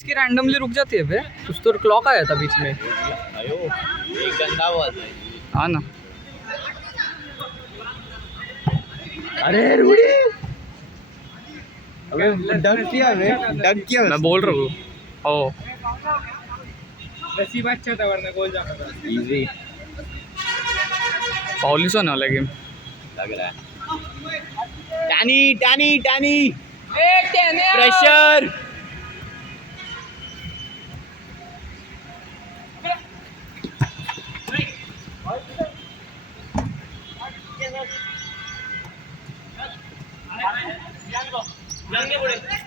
इसकी रैंडमली रुक जाती है बे। कुछ तो क्लॉक आया था बीच में। अयो एक गंदा हुआ था। हाँ ना। अरे रूडी अबे डक किया बे, डक किया। मैं बोल रहा हूँ ओ नसीब अच्छा था वरना गोल जाता था। इजी पॉलिस होने वाला गेम लग रहा है। टानी टानी टानी प्रेशर।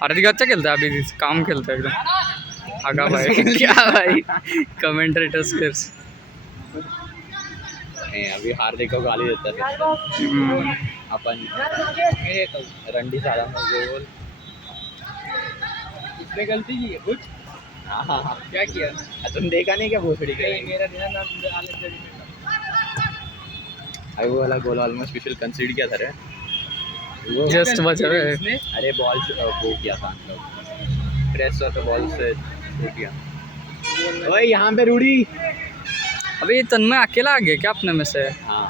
हार्दिक अच्छा खेलता है अभी, काम खेलता है एकदम। आगा भाई क्या भाई कमेंटेटर स्किल्स। नहीं अभी हार्दिक को गाली देता है अपन रंडी साला गोल। उसने गलती की है कुछ। हाँ क्या किया? तुम देखा नहीं क्या भोसड़ी के? मेरा ध्यान आप आलम जड़ी में था। अभी वो वाला गोल ऑलमोस्ट स्पेशल कंसीड किया था रे। जस्ट बचा है। उसने अरे बॉल वो किया था प्रेस और बॉल से छूट गया। ओए यहाँ पे रूडी। अबे ये तन्मय अकेला आ गया क्या अपने में से? हाँ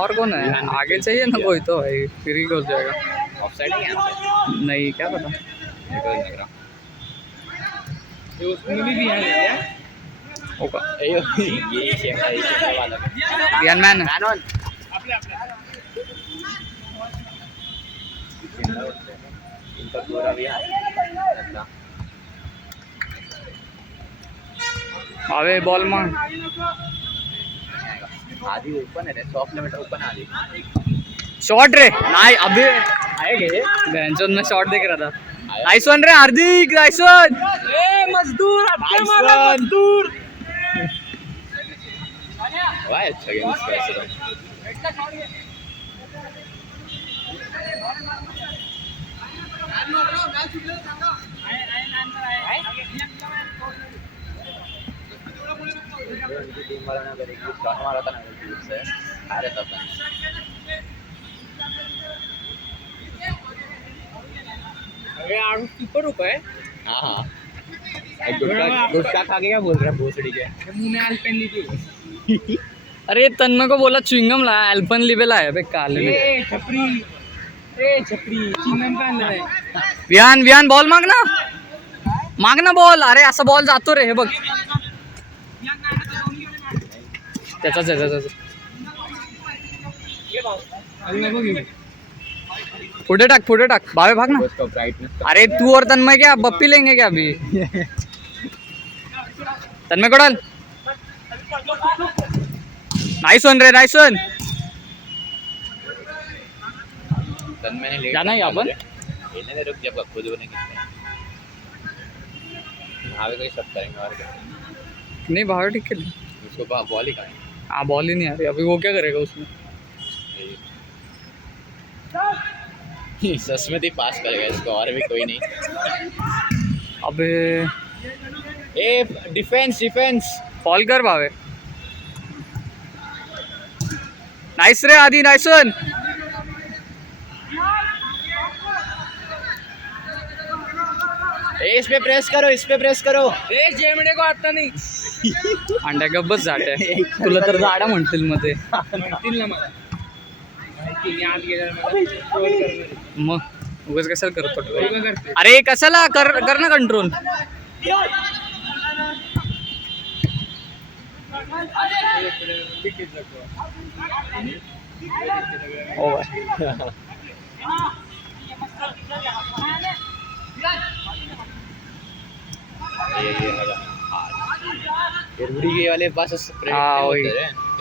और कौन है आगे? चाहिए ना कोई तो भाई, फिर ही हो जाएगा। ऑफसाइड है यहाँ पे? नहीं क्या पता। मेरे को नहीं लग रहा। ये उसमें भी है क्या? होगा ये शेखर वाला रियान मैन मैन ऑन। इनका पूरा भी है। अबे बॉल मांग। आधी ओपन है रे, 100 किलोमीटर ओपन आधी। शॉट रे नाइ अबे आएंगे बेंचोन में शॉट देख रहा था। नाइस वन रे हार्दिक, नाइस वन। ए मजदूर Nice मारा one. मजदूर। वाह अच्छा गेम इसका ऐसे तो। उनकी टीम वाला ना करेगी, शॉट मारा था ना गलती से, हारे था अपन। अरे आड़ू ऊपर रुका है। हाँ हाँ गुटका गुटका खा के क्या बोल रहा है भोसड़ी के? मुंह में आलपेन ली थी। अरे तन्मय को बोला च्युइंगम ला, एल्पन लिबे लाया बे काले में। ए छपरी, ए छपरी चिंगम का अंदर है। विहान विहान बॉल मागना, मागना बॉल। अरे असा बॉल जातो रे, हे बघ त्याचाच आहे त्याचाच. अभी मैं बघू पुढे टाक भावे भाग ना. उसका ब्राइटनेस अरे तू और तन्मय क्या बप्पी लेंगे क्या अभी? तन्मय कोडाल नाइस वन रे, नाइस वन. मैंने लेट जाना है अपन? इन्हें दे रुक जब खुद बनेंगे आगे कोई सब करेंगे और क्या. नहीं बाहर ठीक खेल. उसको बॉल ही करेंगे. हाँ बॉल ही नहीं आ रही अभी, वो क्या करेगा उसमें? सस्मित ही पास करेगा इसको और भी कोई नहीं. अबे ए डिफेंस डिफेंस फॉल कर भावे. नाइस रे आदि, नाइस वन. ए इस पे प्रेस करो, इस पे प्रेस करो. ए जेमडे को आता नाही. अंड्या गब्बस जाटे तुला तर जाडा म्हणतील मध्ये म्हणतील ना मला माहिती मी आत गेल्यावर ट्रोल करणार. मग उगाच कशाला करतो? तू काय करते? अरे कशाला कर ना कंट्रोल. हो ये रूडी के वाले पास हाँ वही,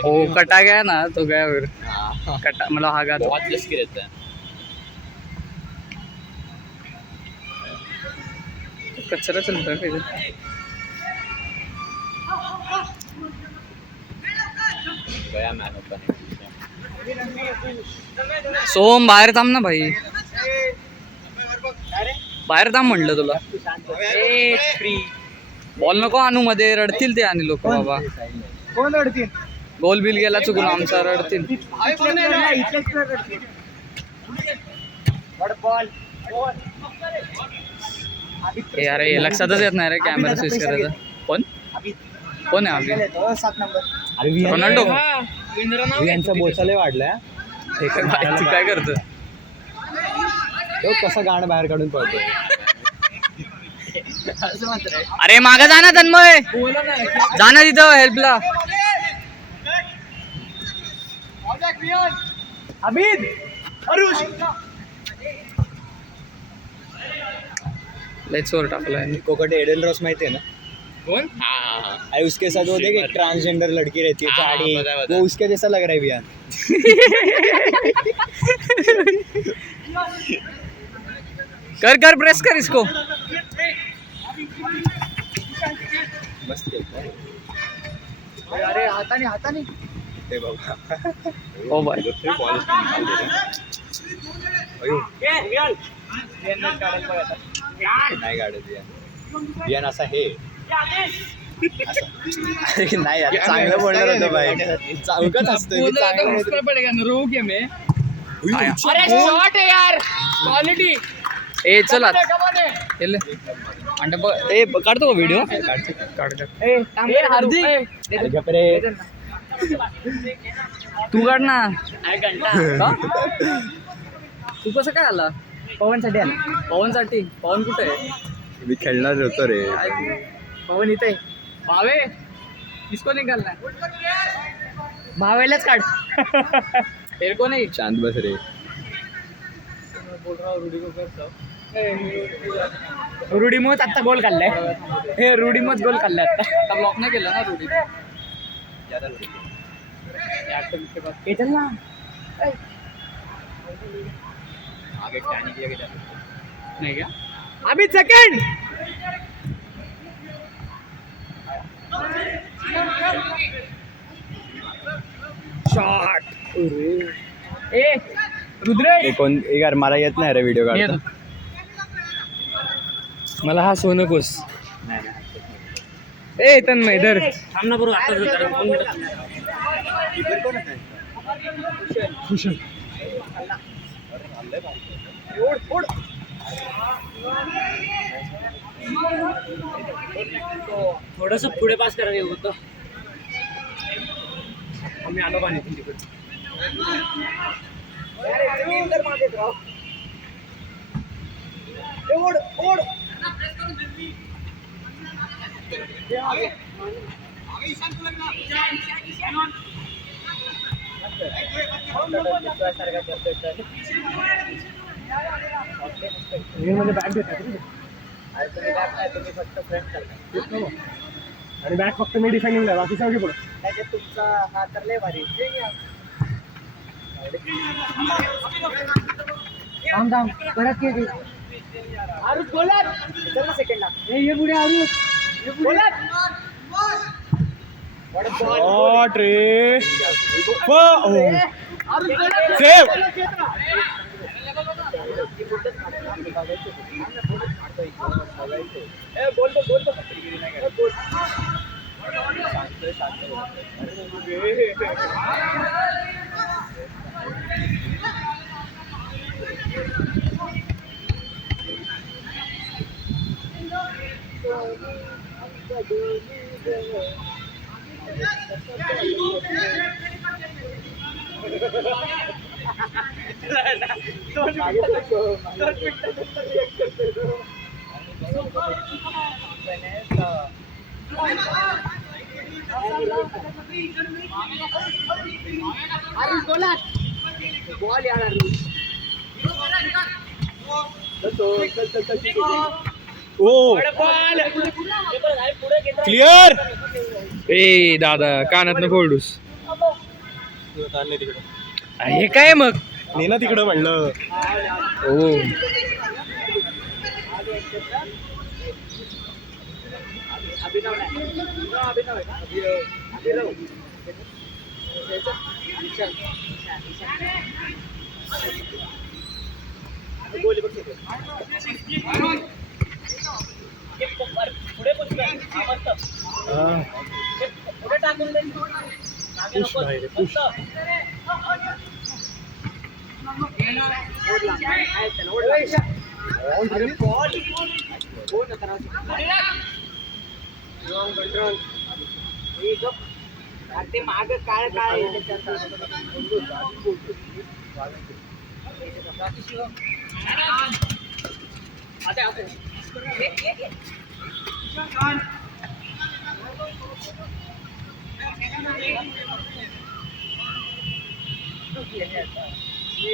वो कटा गया ना तो गया फिर. हाँ कटा मतलब हागा तो. बहुत रिस्की रहता है. कचरा चलता है फिर. गया मैन ओपन. सोम बाहेर थांब ना भाई, बाहेर थांब म्हणलं तुला. ए फ्री बॉल नको आणू मध्ये, रडतील ते आणि लोक बाबा. कोण अडतील? गोल बिल गेला चुकून आमचा, रडतील. बॉल हे अरे लक्षातच येत नाही रे कॅमेरा स्विच करायचा. कोण कोण आहे अभि? 7 नंबर. अरे विहान रोनाल्डो विहानचा बोचालय वाढलाय. हे काय तू काय करतो? तो कसा गाणं बाहेर काढून पळतो. अरे मागं जा ना तन्मय, जा ना तिथं हेल्पला. अभिद अरुष लेट्स ओवर टाकलाय. कोकटे एडन रॉस माहिती है ना? कोण? अरे उसके साथ वो देखे एक ट्रांसजेंडर लड़की रहती है साड़ी, वो उसके जैसा लग रहा है विहान. कर कर प्रेस कर इसको. मस्त खेळतोय. अरे हाताने ते बाबा. ओ बाय. नाही गाडत विहान. विहान असा हे नाही यार, चांगलं बोलणार होतं बाई. उगाच असतोय मी चांगलं. पडेगा ना रो के में. अरे शॉट है यार, क्वालिटी. ए चल आता अंडा ए काढतो का व्हिडिओ? काढ. गप रे. तू काढ ना. तू कसं काय आला? पवनसाठी आला. पवनसाठी? पवन कुठे आहे? मी खेळणार होतो रे. पवन इथे भावे किसको निकालना है? भावेलाच काढ. तेरे को नहीं. शांत बस रे. बोल रहा हूँ रूडी को कर. रुडीमुळेच आता गोल काढलाय. हे रुडीमुळेच गोल काढलाय आता. ब्लॉक नाही केलं ना रूडी. हे चल ना. नाही का? अभी सेकंड. शॉट. ए रुद्र कोण यार, मला येत नाही रे व्हिडिओ काढता. मला हा सोनकोस. ए तन्मय इधर थांब ना बरोबर आता थोडस पुढे पास करायला होतं. आम्ही आलो पाणी तिकडे. आणि बॅट फक्त मी डिफेंडिंगला, बाकी सगळी पुढे. त्याच्यात तुमचा हा तर लय भारी. थांब परत केली. आरुष बोला चल ना सेकंडला. ये पुढे आरुष बोला. शॉट रे. सेव. बोल बॉल यार. क्लिअर. ए दादा कानात न फोल्डूस. हे काय मग? ने ना तिकडं म्हणलं. ओ कंट्रोल ते माग काय काय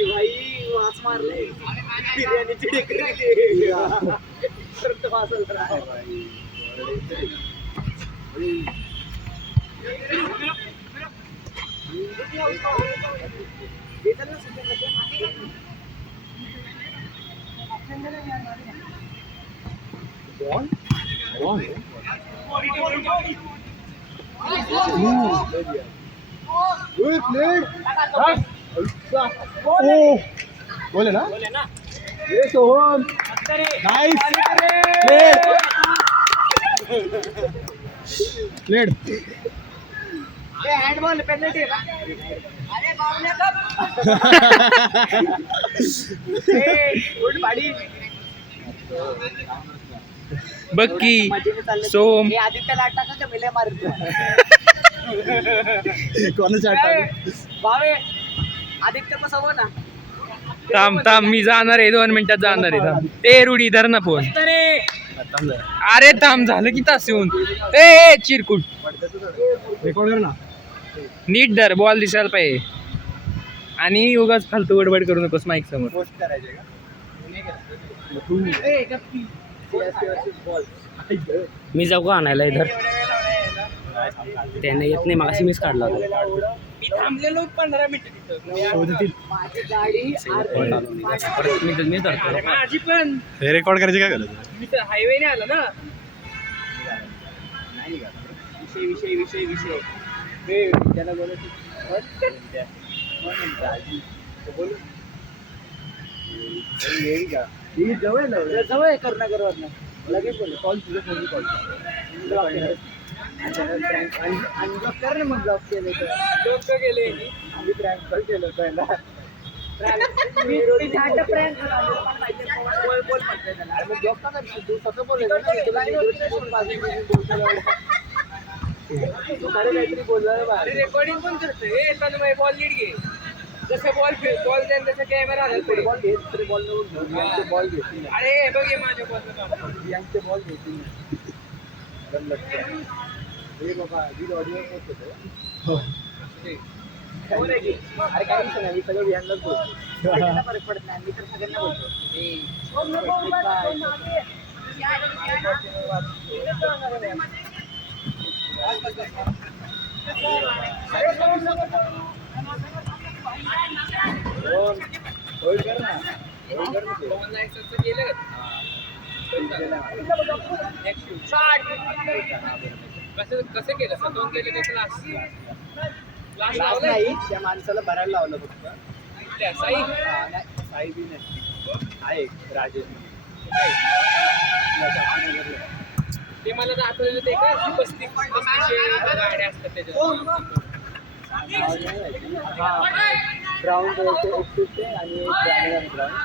भाई वास मारले बिर्याणीची डेकरी बोले ना ये Soham nice played handball penalty अरे बावल्या गुड बाडी बघ की सोम हे आदित्य लाट टाकायचं मिले मारत कोणाच्या भावे आदित्य कसं हो ना थांब मी जाणार आहे 2 मिनिटात जाणार आहे थांब. ए रुडी धर ना फोन अरे थांब झालं की तास येऊन ए चिरकुट रेकॉर्ड कर ना नीट धर बॉल दिसायला पाहिजे आणि उगाच फालतू गडबड करू नकोस माईक समोर पोस्ट करायचे मी जाऊ का आणायला इधर त्याने येत नाही मागाशी मीच काढला होता मी थांबलेलो 15 मिनिटं माझी गाडी परत मी धरतो माझी पण हे रेकॉर्ड करायचे काय गरज मी तर हायवे ने आला ना विषय त्याला बोलत जवळ आहे करुणाकर वरनं लगेच बोल कॉल तुझं फोन कॉल अनब्लॉक कर ना मग ब्लॉक केले तर ब्लॉक गेले आम्ही प्रँक कॉल केलं पहिला रेकॉर्डिंग पण करतोय बॉल लीड घे जसं बॉल जाईल तसं कॅमेरा बॉल घेत बॉल बॉल घेतील अरे बघ हे माझ्या बॉल यांचे बॉल घेतील हे बाबा वीज ऑडिओ होतो अरे काय विषय नाही मी सगळं विहानलाच बोलतो फरक पडत नाही मी तर सगळ्यांना बोलतो कसं केलं 2 केलं का क्लास क्लास नाही त्या माणसाला भरायला लावलं फक्त साई साई बी नाही आहे राजेश ते मला दाखवलेलं ते का 35 गाड्या असतात त्याच्यात ग्राउंड एकटे आणि एक ग्राउंड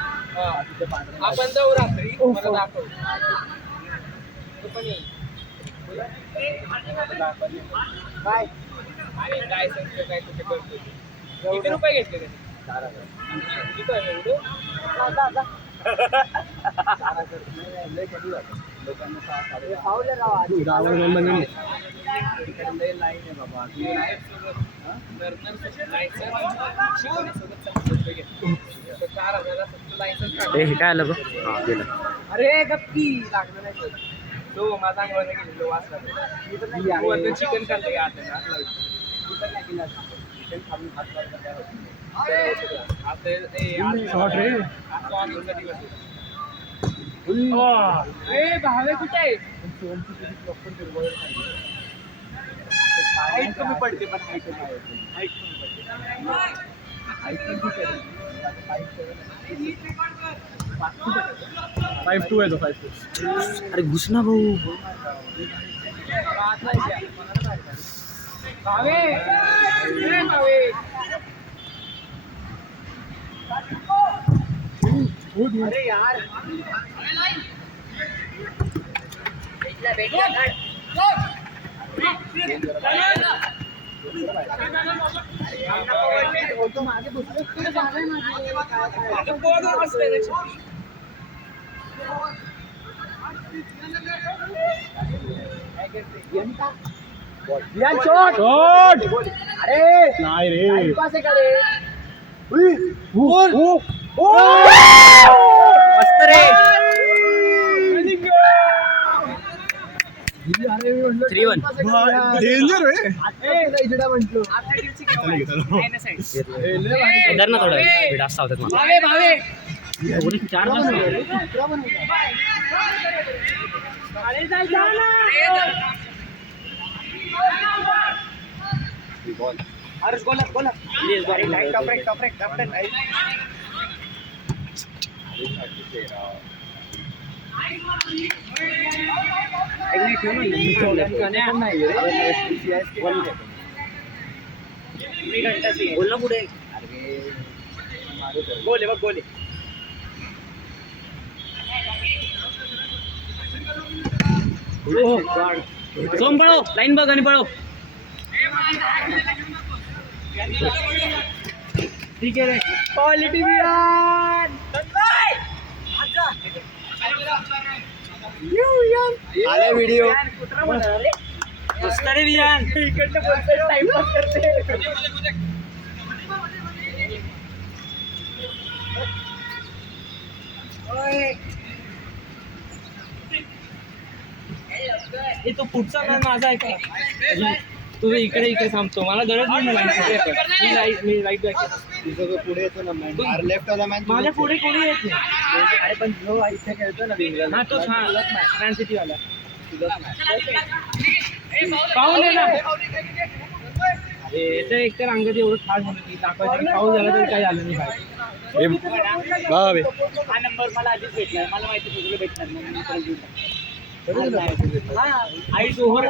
आपण जाऊ रात्री मला दाखव तो पण येईल काय आणि लायसन्स काय कुठे करतो किती रुपये घेतले त्याने 4,000 किती आहे एवढं लोकांना फावलं राव आधी तिकडे लय लाईन आहे बाबा हे काय आलं बघ अरे गप्पी लागलं नाही तो माझा अंगावर गेलेलो वाचला चिकन करते आता भावे कुठे आहे हाईट कमी पडते पण हाईट कमी 5'2" आहे तो 5'2". अरे घुसना भाऊ भावे भावे अरे यार शॉट शॉट अरे नाही रे पास आहे का रे मस्त रे 3-1 डेंजर रे म्हटलो धर ना थोडं वेळ जास्त होतात मला एवढे 4 बोल ना पुढे गोल आहे बघ गोल सोम पळव लाईन बघ आणि पळव ठीक आहे रे क्वालिटी आला व्हिडिओ रे वियान टाइमपास करते तो पुढचा मॅच माझा आहे का तुझं इकडे थांबतो मला गरज नाही मी राईट बॅक तुझं पुढे येतो ना मॅन लेफ्ट वाला मॅन माझ्या पुढे कोणी येत नाही अरे पण जो इथे खेळतो ना विंगला हा तो मॅन सिटी वाला पाऊल आहे ना याचं एकतर अंगात एवढं खास झालं की दाखवायचं पाऊल झाला तरी काही झालं नाही बाहेर हा नंबर मला आधीच भेटला मला माहिती तुझं भेटणार नाही आई सोहर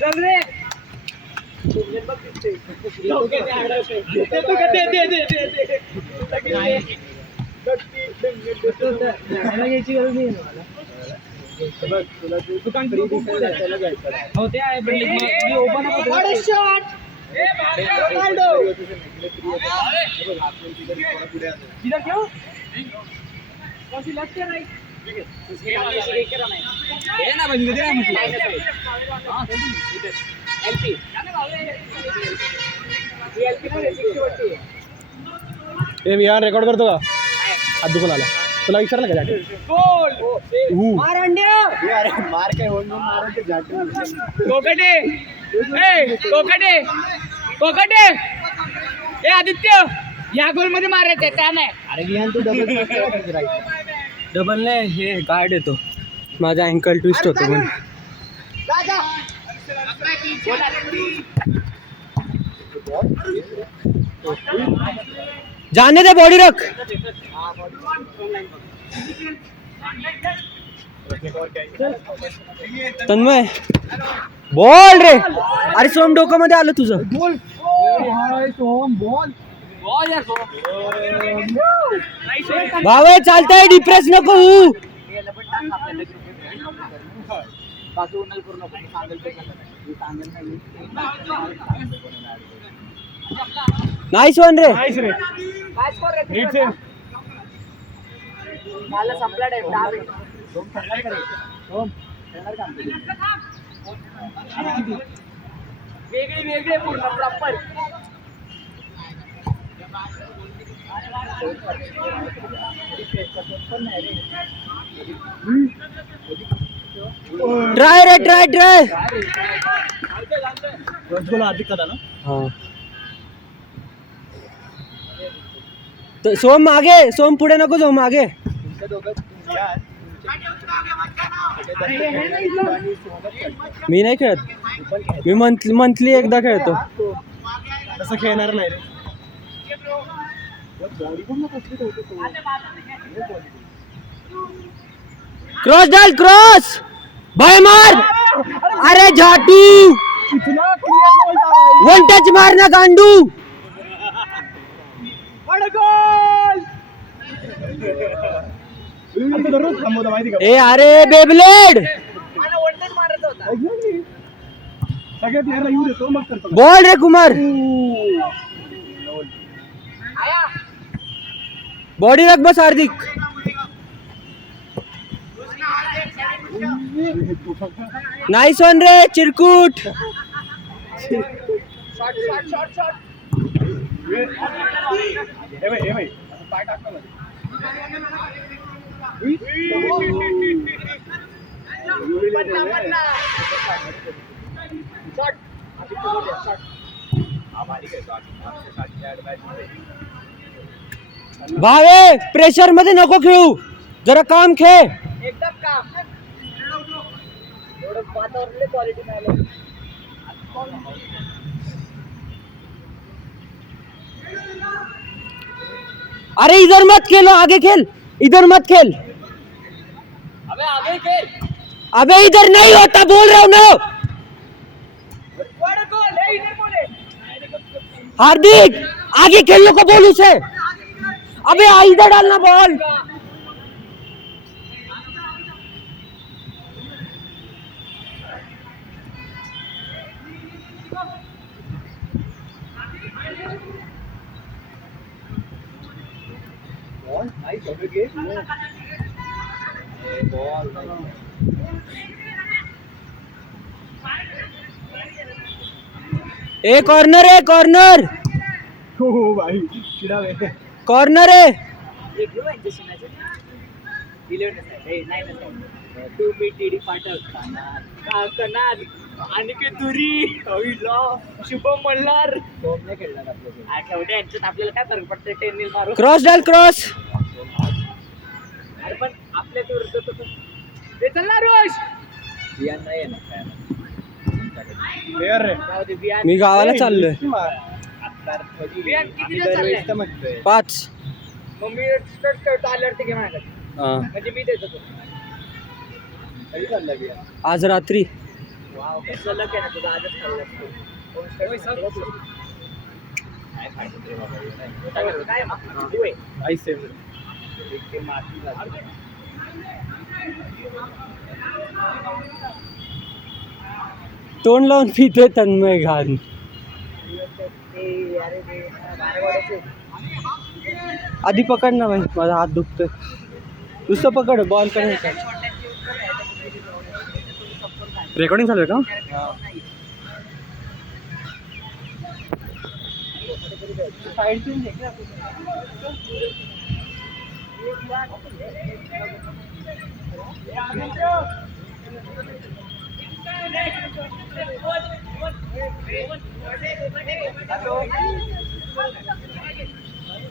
चल रे घ्यायची गरज नाही हो ते आहे पण मी ओपन विहान रेकॉर्ड करतो का हात दुखून आला तुला विचारलं का अरे मार काय होऊन मार कोकटे ए आदित्य या गोल मध्ये मारायचंय त्या नाही अरे विहान तू डबल डबल नाही हे गार्ड येतो माझा अँकल ट्विस्ट होतो म्हणून जाने दे बॉडी रख तन्मय बॉल रे अरे सोम डोकं मध्ये आलं तुझं भावे चालतंय डिप्रेस नको होऊ नाईस वन रे मला संपला टाइम 10 मिनिट वेगळे पूर्ण प्रॉपर ट्राय रे ट्राय अधिक करा ना हाँ तो सोम मागे सोम पुढे नको जाऊ मागे मी नाही खेळत मी मंथली एकदा खेळतो तसं खेळणार नाही रे क्रॉस डाल क्रॉस भाई मार अरे झाटू वन टच मारना गांडू दररोज थांबवतो माहिती का ए अरे बेबलेड Exactly. सगळ्या प्लेअरला येऊ देतो मग तर बॉल रे कुमार बॉडी रख बस हार्दिक नाइस वन रे चिरकुट हे भाई पाय टाकतो ना भावे प्रेशर मध्ये नको खेळू जरा काम खेळ एकदम काम एवढं वातावरण क्वालिटी नाही अरे इधर मत खेलो आगे खेल इधर मत खेल अबे आगे खेल अबे इधर नहीं होता बोल रहा हूँ ना बड़ा गोल है इधर बोले हार्दिक आगे खेलने को बोल उसे अबे इधर डालना बॉल ए कॉर्नर है कॉर्नर हो भाई चिडा वे कॉर्नर है एक घेऊ यांच्याशी मॅच 11 नाही तू मी टीडी पाठव कनाद आणि के दुरी होईला शुभम मल्हार नाही खेळणार आपल्याला आठवड्या यांच्यात आपल्याला काय फरक पडते 10 नील मारू क्रॉस डाल क्रॉस अरे पण आपल्या विरुद्ध ते चल ना रोश बियान नाही आहे ना प्लेअर रे जाऊ दे बियान मी गावाला चाललोय बियान किती चाललंय 5 मग मी स्टार्ट आल्यावर ते घे माझ्याकडे म्हणजे मी देतो तो कधी चालला बियान आज रात्री वाव कसं लक आहे ना तुझा आजच चालला काय फायदा रे बाबा काय होय आई सेम ते माती जाते तोंड लावून पिते तन्मय घाण आधी पकड ना भाई माझा हात दुखतोय नुसतं पकड बॉल करायचा रेकॉर्डिंग चालू आहे का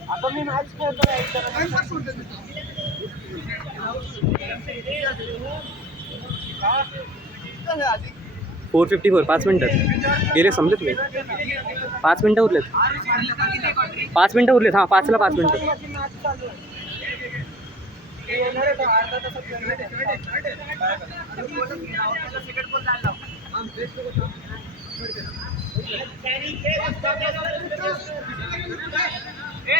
आता मी मॅच खेळतो 4:54 5 मिनिटात गेले समजत नाही 5 मिनिटं उरलेत 5 मिनिटं उरलेत हां 5 ला 5 मिनिटं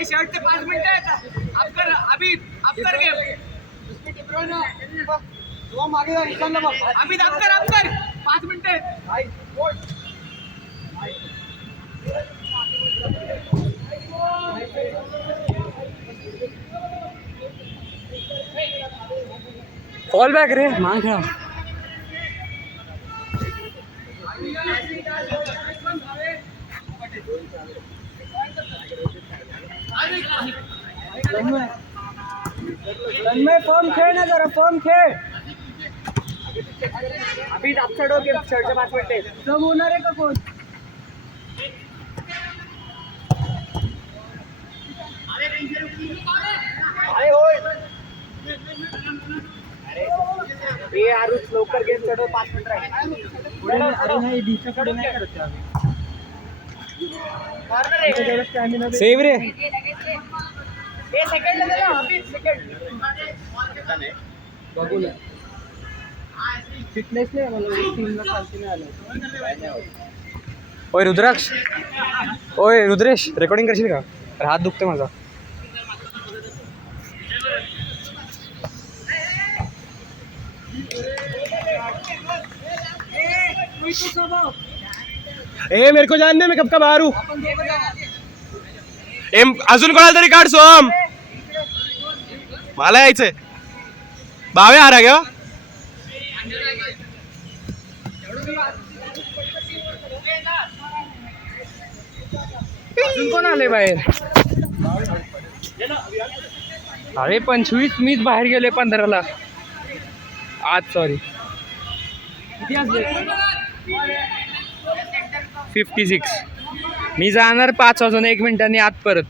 शर्ट के 5 मिनट है अब कर अभी अब कर गेम अभी अब कर 5 मिनट है फॉल बॅक रे मान खेळा तन्मय फॉर्म खेळ ना जरा फॉर्म खेळ अभी अपसाइड हो गेम शर्ट के 5 मिनट है सब होणार आहे का कोण अरे होय ये आरुष लवकर गेम चढव 5 मिनिट राहिले पुढे अरे नाही डीच्या पुढे नाही करत कॉर्नर आहे सेव रे ये सेकंड ला दिला अभी सेकंड बघू ना फिटनेस नाही मला टीमला शांती नाही आलं ओय रुद्राक्ष ओय रुद्रेश रेकॉर्डिंग करशील का अरे हात दुखतोय माझा ए मेरे को जानने में कब का बाहर हूँ अजून कोणाला तरी काढ सोम मला यायचंय बावे आ रहा क्या अजून कोण आले बाहेर अरे 25 मीच बाहेर गेले 15ला आज सॉरी 56 मी जाणार 5 वाजून 1 मिनिटांनी आत परत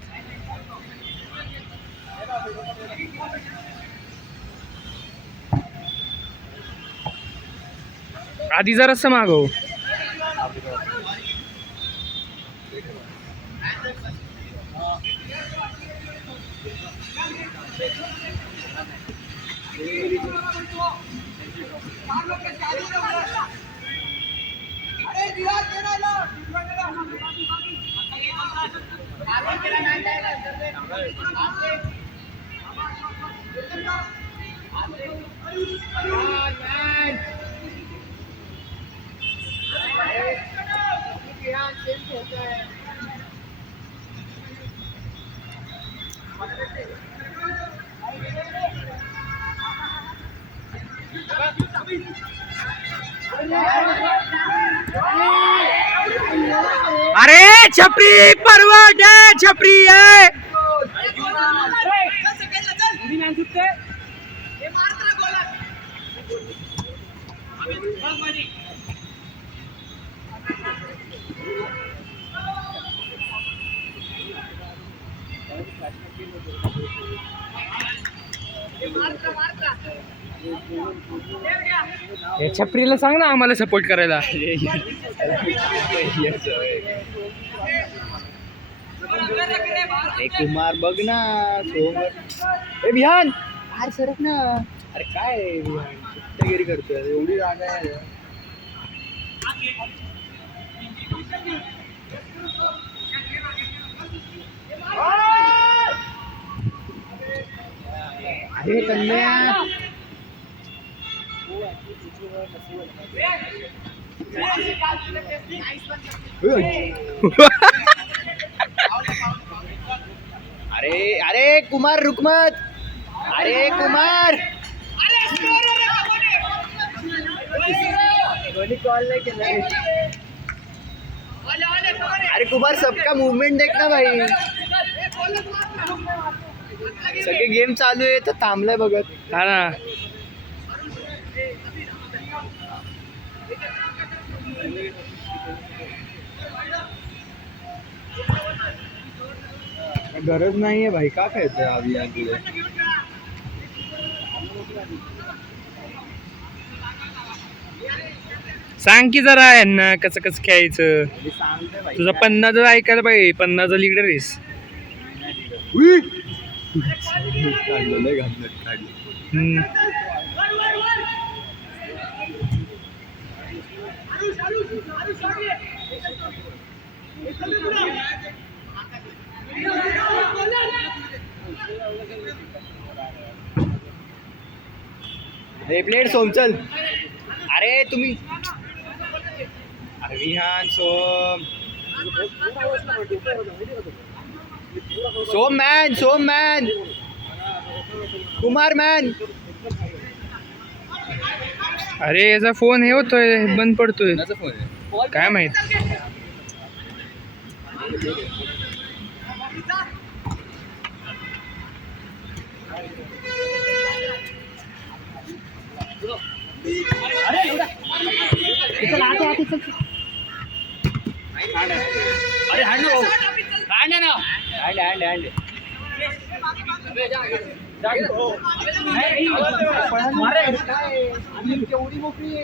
आधी जरासं मागव अरे छपरी परवट है छपरी है हे छपरीला सांग ना आम्हाला सपोर्ट करायला कुमार बघ ना सोम ए विहान अरे सरक ना अरे काय चित्तगिरी करतोय एवढी जागा आहे अरे कन्या अरे अरे कुमार रुक मत अरे कुमार कॉल नहीं केला अरे कुमार सबका मूवमेंट देख ना भाई सगळे गेम चालू आहे तर थांबलाय बघत हा ना गरज नाहीये भाई का खेळतोय अभी यार सांग की जरा यांना कसं कसं खेळायचं तुझा 50 ऐकायला पाहिजे 50 लीडर आहेस हम्म. प्लेट सोमचल अरे तुम्ही अरे विहान सोम मॅन कुमार मॅन अरे याचा फोन हे होतोय बंद पडतोय काय माहित अरे हँड केवढी मोकळी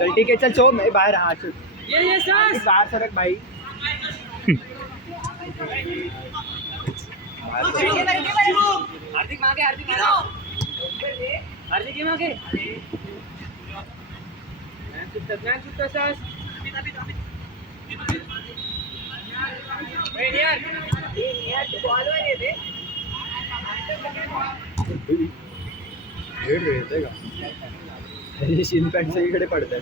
चल ठीक आहे चल सोम ए, बाहेर हा चल ये सास बाहेर सरक बाई हार्दिक मागे हार्दिक हार्दिक मागे ज्ञान सुद्धा सास वेळ येते का शिन पॅन्ट सगळीकडे पडतात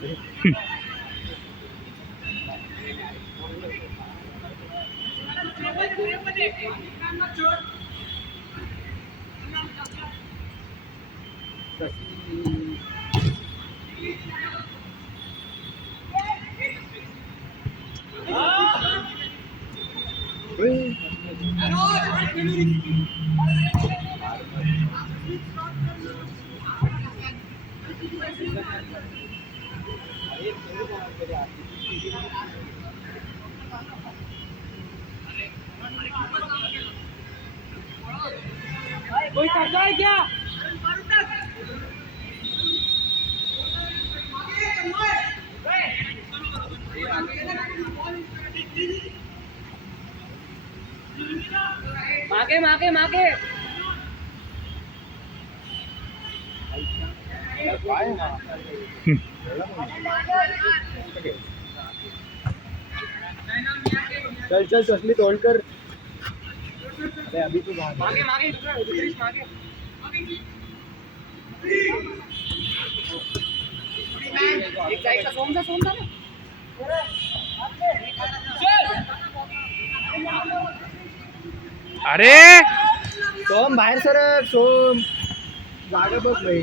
कोई करता है क्या मागे मागे मागे चल चल ससली तोंड कर अरे अभी तू बाहर मागे मागे दुसरीच मागे एक जायचा सोमचा सोमचा ना अरे सोम बाहेर सरक सोम जागा बघ भाई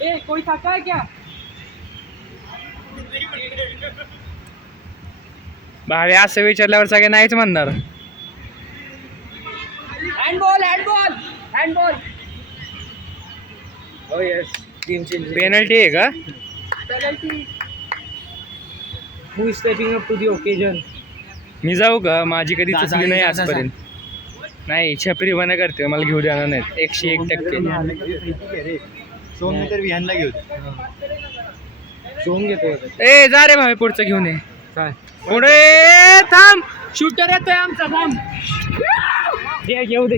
ए कोई थका है क्या भावे असं विचारल्यावर सगळे नाहीच म्हणणार handball handball handball oh yes team change penalty आहे का penalty who is stepping up to the occasion मी जाऊ का माझी कधी जा, चुकली जा, नाही जा, जा, आजपर्यंत नाही छपरीपणा करते मला घेऊ देणार नाहीत 101%. सोम मी तर विहानला घेऊ सोम घेतो ए जा रे भावे पुढचं घेऊन ये काय पुढे थांब शूटर येतोय आमचा थांब घेऊ दे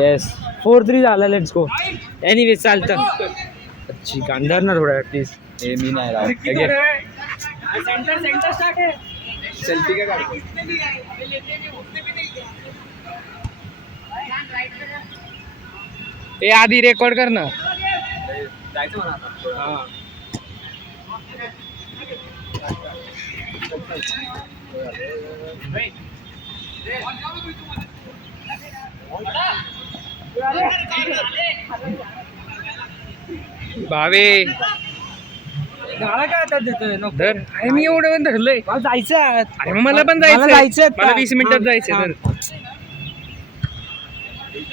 येस 4-3 झाला लेट्स गो एनिवे चालतं अच्छी गांधार ना थोडा प्लीज हे मी नाही राव सेंटर सेंटर स्टार्ट है सेल्फी काय काढतो ए आधी रेकॉर्ड कर ना जायचं म्हणा आता भावे मला काय आता देतोय नको धर अरे मी एवढं धरलंय मला जायचं अरे मग मला पण मला जायचं जायचंय मला 20 मिनिटात जायचं तर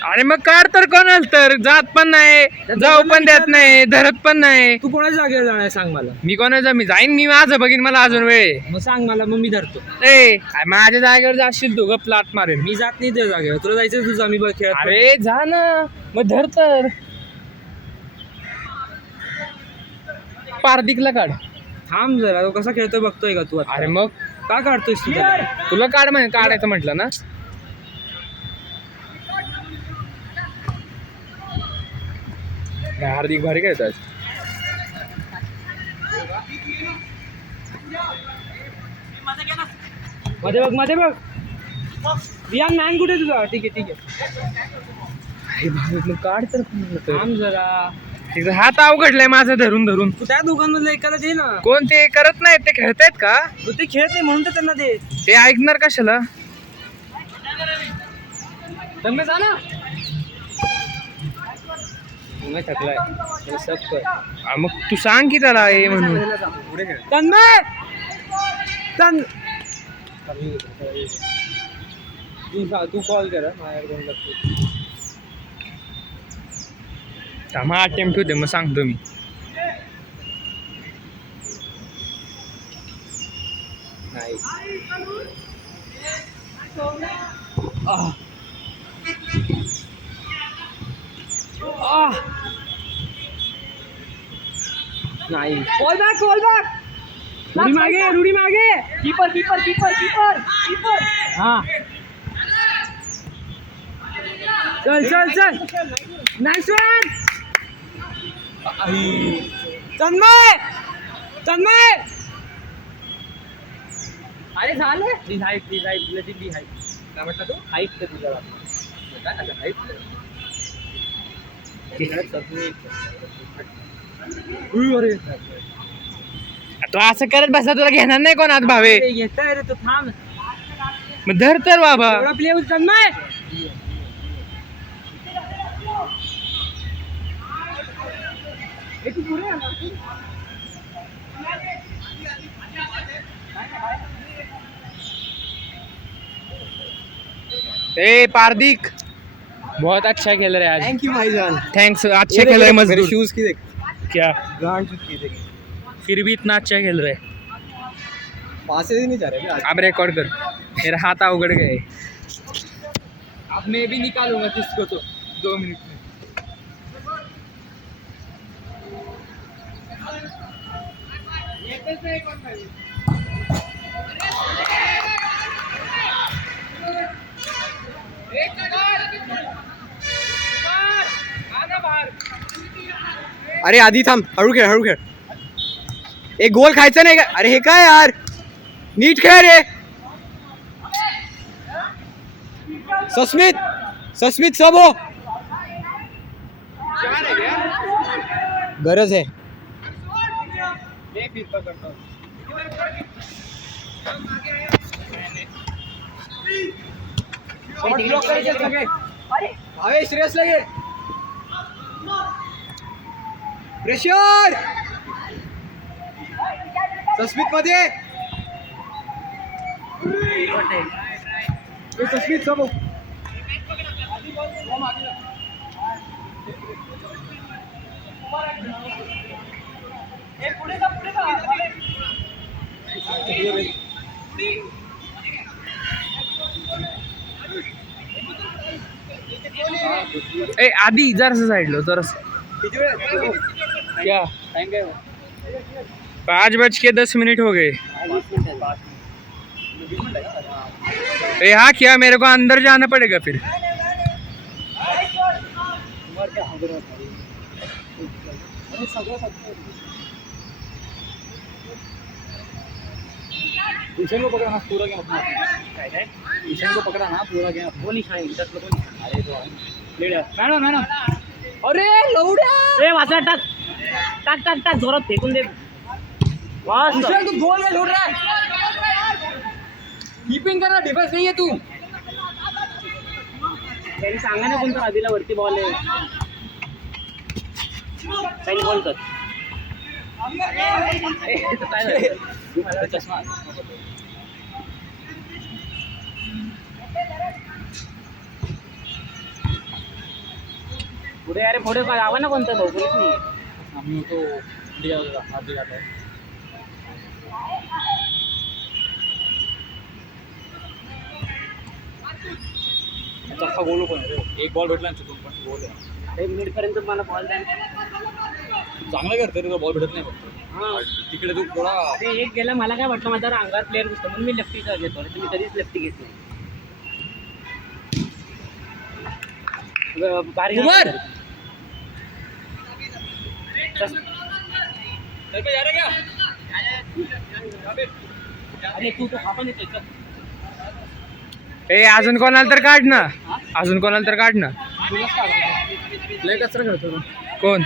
अरे मग कार तर कोणाल तर जात पण नाही जाऊ पण देत नाही धरत पण नाही तू कोणाच्या जागेवर जाणार सांग मला मी कोणाचा मी जाईन मी माझं बघीन मला अजून वेळ आहे. मग सांग मला मग मी धरतो ए माझ्या जागेवर जाशील तू गप लाट मारेन मी जात नाही त्या जागेवर तुला जायचं तुझा मी बघ खेळत अरे जा ना मग धर तर पार्दिकला काढ थांब जरा तो कसा खेळतोय बघतोय का तू आता? अरे मग का काढतोयस तू त्याला? तुला काढ म्हणे काढायचं म्हटलं ना हार्दिक भारी खेळतात मध्ये बघ विहान मॅन कुठे आहे तुझा ठीक आहे अरे भाऊ मग काढ तर थांब जरा तिचा हात अवघडलाय माझा धरून धरून तू त्या दोघांमधलं एकाला दे ना कोण ते करत नाहीत ते खेळतायत का तू ते खेळत नाही म्हणून तर त्यांना दे ते ऐकणार कशाला दम्मे जा ना मैं थकलाय सब कर मग तू सांग की त्याला हे म्हणून तन्मय तू कॉल कर माझ्याकडून लागतो थांबा अटेम्प्ट होते मग सांगतो मी नाही नाही बॉल बॅक रुडी मागे कीपर हा चल नाईस वन तन्मय अरे झालं प्लीज हाईट प्लीज हाईट काय म्हटलं तू हाईट तर तुझ्या तो असं करत बसला तुला घेणार नाही कोण आत भावे येतोय रे तू थांब मग धर तर बाबा एवढा प्ले तन्मय तू पुढे आला ए पार्दिक बहुत अच्छा खेल रहे आज थैंक यू भाईजान। थैंक्स अच्छे खेल रहे मजदूर शूज की देख, क्या ब्रांड शूज की देख, फिर भी इतना अच्छा खेल रहे पास ही नहीं जा रहे आज। अब रिकॉर्ड कर मेरा हाथ उगड़ गए अब मैं भी निकालूंगा किसको तो 2 मिनट में अरे आधी थांब, हळू खेळ एक गोल खायचा नाही का? अरे हे काय यार, नीट खेळ रे सस्मित सब हो, गरज है। भावे श्रेयस लगे प्रेशर सस्मित मध्ये सस्मित सब ए आधी जरासं साइड लो जरासं क्या 5:10 हो गए। ए हाँ क्या मेरे को अंदर जाना पड़ेगा फिर ईशान को पकड़ा ना पूरा गेम अपना, ईशान को पकड़ा ना पूरा गेम वो नहीं खाएंगे। अरे तो मैडम अरे लवड्या ए वाचा टाक जोरात फेकून दे ईशान तू गोल में लौट रहा है, कीपिंग करना, डिफेंस नहीं है तू। त्यांनी सांगा ना कोणता आधीला वरती बॉल आहे त्यांनी बॉल कर चष्मा पुढे अरे पुढे आवा ना कोणता भाऊ कोणीच नाही हम तो इंडिया हाथ दिखाता है। चक्का गोल पण आहे, एक बॉल भेटला ना चुकून पण गोल आहे। एक मिनिट पर्यंत मला बॉल द्या चांगला करतो रे, बॉल भेटत नाही फक्त हां तिकडे तू थोडा ते एक गेला मला काय वाटलं माझ्या अंगात प्लेअर दिसतो म्हणून मी लेफ्टीचा घेतो तुम्ही कधीच लेफ्टी घेत नाही कुमार! अरे तू तो हा पण येतोय चल. ए अजून कोणाला तर काढ ना, अजून कोणाला तर काढ ना. लय कचरा खेळतो तो. कोण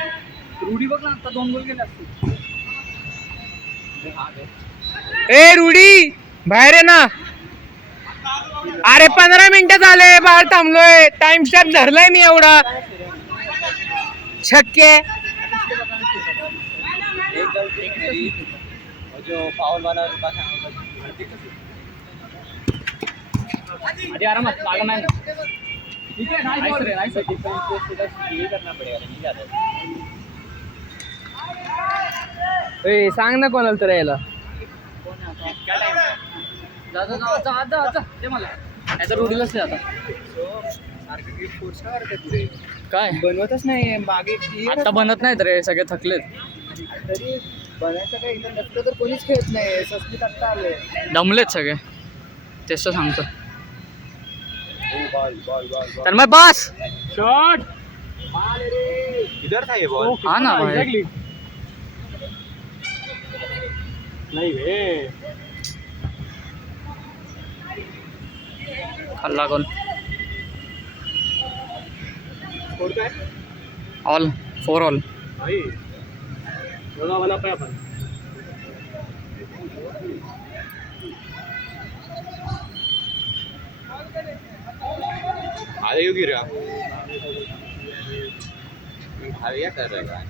रुडी बघ ना आता 2 गोल गेले असते ए रुडी बाहेर आहे ना. अरे 15 मिनिटं झाले बाहेर थांबलोय, टाइम स्टॅम्प धरलाय मी एवढा. छक्के जो फाउल वाला आधी आरामात लागा नाही ठीक है, नाइस रे, नाइस है। डिफेंस को सीधा ये करना पड़ेगा, नहीं जाता। ए सांग ना कोणाला तर यायला. क्या टाइम जा दे मला याचा उडीलाच नाही आता सारखं गेट फोर्स का करतात पुढे काय बनवतच नाही मागे आता बनत नाहीत रे सगळे थकलेत तरी बनायचं काही इथं नसलं तर कोणीच खेळत नाही सस्मित आत्ता आले दमलेत सगळे तेच तर सांगतो बॉल बॉल बॉल तर मग बस शॉट इधर था ये बॉल हा ना भाई. एक्झॅक्टली नाही रे खाल्ला गोल स्कोर काय ऑल 4 ऑल भाई बघा मला पण आपण आधा क्यों गिरा क्या कर रहा है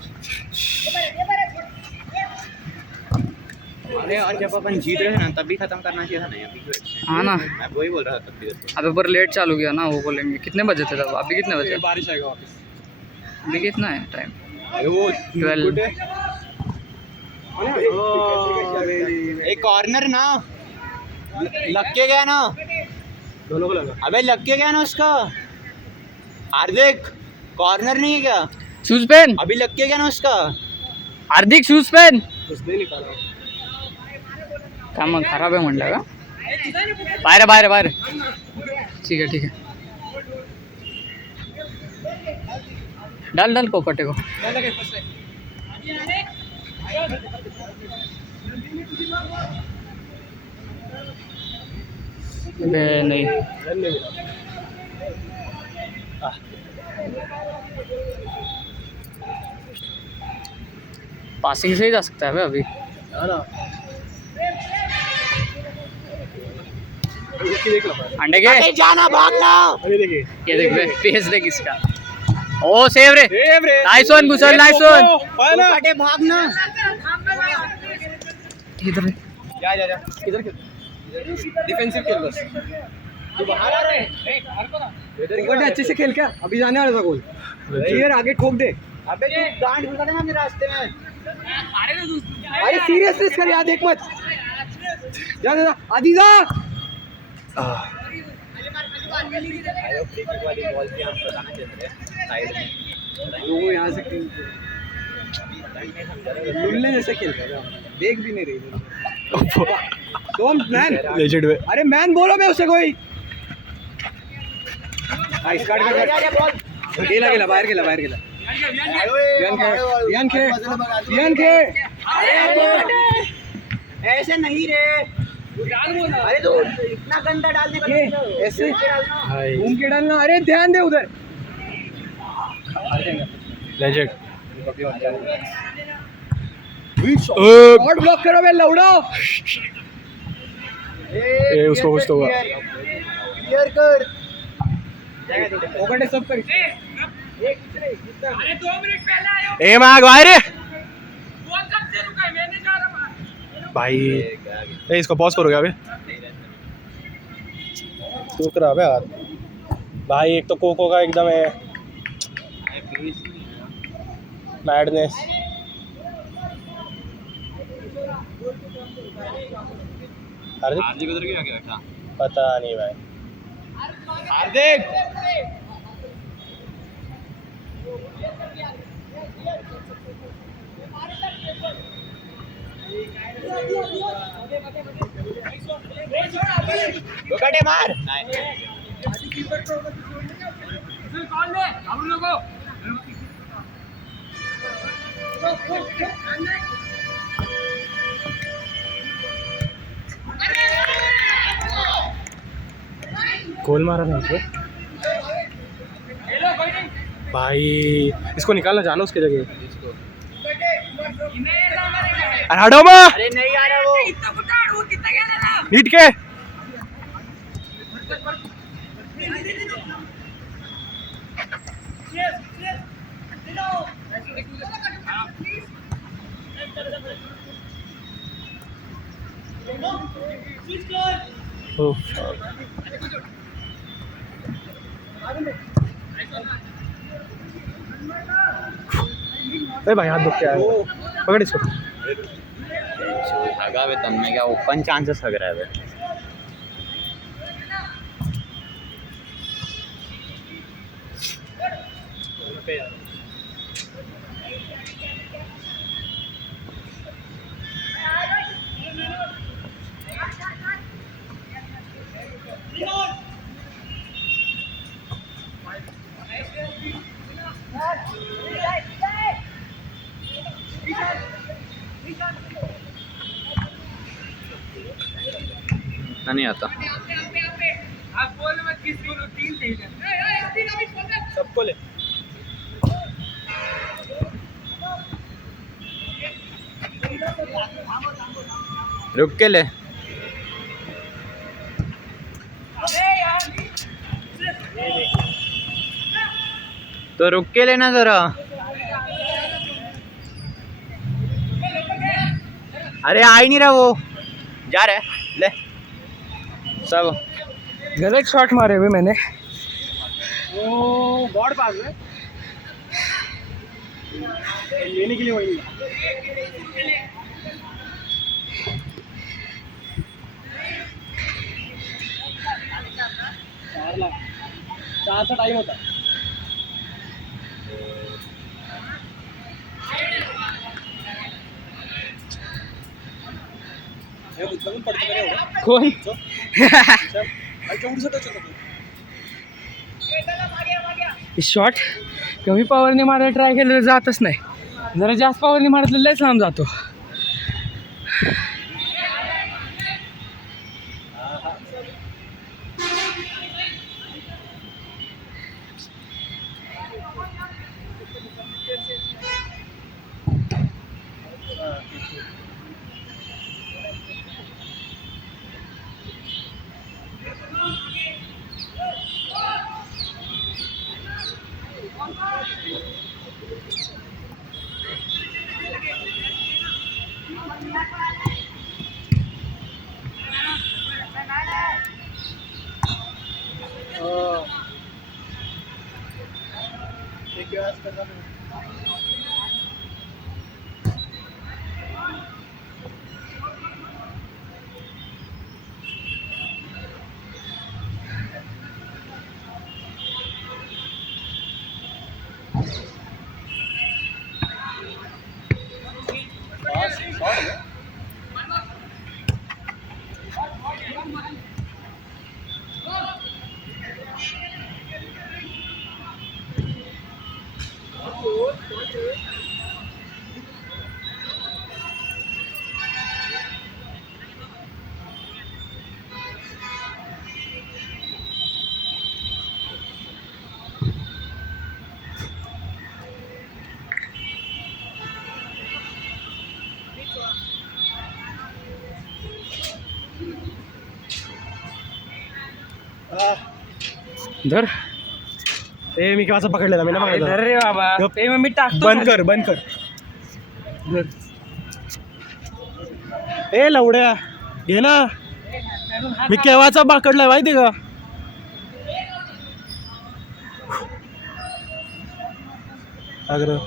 अरे और जब अपन जीत रहे हैं ना तब भी खत्म करना चाहिए था ना अभी हाँ ना मैं वही बोल रहा था तब भी अभी पर लेट चालू किया ना वो बोलेंगे कितने बजे थे तब अभी कितने बजे बारिश आएगा वापस अभी कितना है टाइम वो 12 एक कॉर्नर ना लग के गया ना दोनों को लगा अबे लग के गया ना उसका हार्दिक कॉर्नर नहीं है क्या शूज पेन अभी लग के गया ना उसका हार्दिक शूज पेन उसने निकाला का मग खराब आहे म्हणलं का बाहेर बाहेर बाहेर ठीक है डाल डाल कोकटे को नहीं रन नहीं मिला पासिंग से ही जा सकता है भाई अभी हाँ ना इसकी देख लो अंडे के जाना भागना अरे देखिए ये देख बे पेस देख इसका ओ सेव रे सेव रे नाइस वन गुसल नाइस वन अटे भागना इधर जा जा जा किधर खेल डिफेंसिव खेल बस तू बाहर आ रहे हैं अच्छे से खेल क्या अभी जाने वाला था गोल क्लियर आगे ठोक दे अबे तू गांड घुसा देना मेरे रास्ते में अरे सीरियसली कर याद एक मत जा जा आदि जा वो यहाँ से लुल्ले जैसे खेल रहा है देख भी नहीं रही डोंट मैन लेजेंड में अरे मैन बोलो मैं उसे कोई नाइस काट गेला बाहेर गेला बियान खे ऐसे नहीं रे अरे तू इतना गंदा डालने का ऐसे घूम के डालना अरे ध्यान दे उधर लेजेंड शॉट ब्लॉक करो बे लौड़ा ए उसको कुछ तो हुआ क्लियर कर ओकटे सब कर अरे 2 मिनट पहले आयो ए माग बाहर कौन कब से रुका है मैंने जा रहा भाई ए इसको पॉज करोगे अबे तो करा अबे यार भाई एक तो कोको का एकदम है मैडनेस हार्दिक उधर क्यों आके बैठा पता नहीं भाई हार्दिक कटे मार गोल मारा था इसको भाई इसको निकालना जानो उसके जगह अरे हटो मा अरे नहीं आ रहा वो नीट के अरे भाई हाथ दुख के आया पकड़ इसको धागा वे तब में क्या ओपन चांसेस लग रहा है पे नाही आता सबको ले रुक के ले. तो रुक के लेना जरा. अरे आ ही नहीं रहा वो. जा रहा है ले सब. गलत शॉट मारे हुए मैंने. वो गॉड पास है लेने के लिए वही. चार सा टाइम होता. कोण शॉट कमी पॉवरने मारायला ट्राय केलं तर जातच नाही. जरा जास्त पॉवरने मारत लयच लांब जातो. धर. ए मी केव्हाचा पकडलेला मी ना धर पकडलेला. रे बाबा. ते मग मी टाकतो. बंद कर बंद कर. ए लवड्या घे ना. मी केव्हाचा पकडलाय माहिती का. अग्र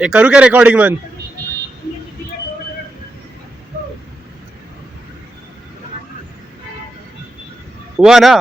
हे करू का रेकॉर्डिंग मग हुआ ना